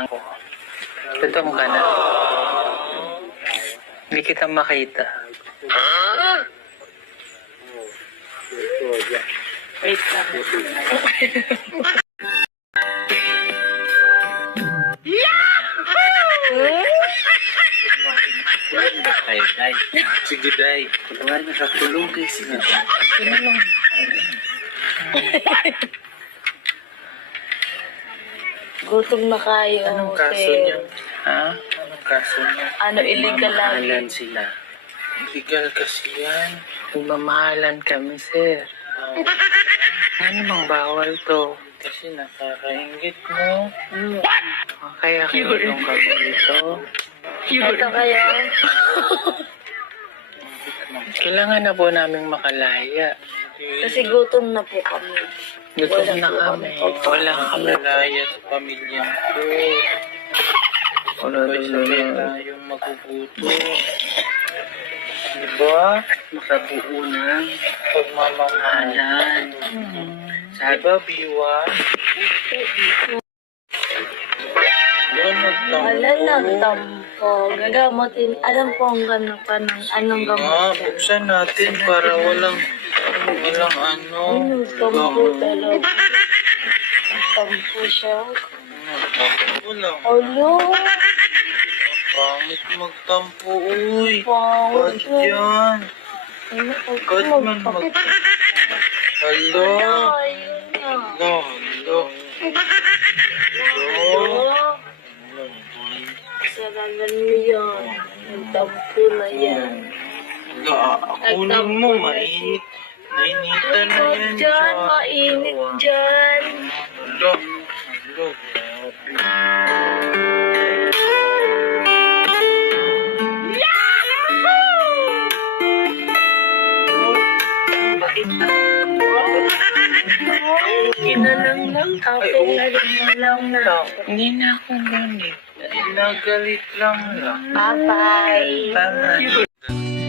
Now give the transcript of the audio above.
Ako. Tutong ka na. Hindi kita makita. Wait lang. Sige, Day. Pagawari na sa tulong kayo sila. Sino lang? Gutom na kayo. Anong kaso niya? Ha? Anong kaso niya? Ano, illegal Mamahalan lagi. sila. Illegal kasi yan. Nagmamahalan kami, sir. Ano mang bawal to? Kasi nakakaingit mo. Kaya kinulong kami dito. Ito kayo. Kailangan na po naming makalaya. Kasi gutom na po kami. Gutom na kami. Wala kami malaya sa pamilya ko. Wala sabay tayong magugutom. Diba? Makabuo ng pagmamahalan. Diba, Biwa? Wala na tampo. Gagamutin. Alam po ang gano'n pa ng anong gamot. Buksan natin para walang ano. Tampo talaga. Tampo siya. Tampo lang. Alo. Pangit magtampo, uy. Pangit Ba't yan? Ba't man magpakita. Hello? Ayun na. Hello? Kasalanan mo yan. Nagtampo na yan. Kunin mo, mainit. Nainitan na yan. Diyan, mainit dyan. Hello? Ginalang lang. Tapos lang na. Hindi na akong ganit. Nagalit lang. Bye-bye. Bye-bye.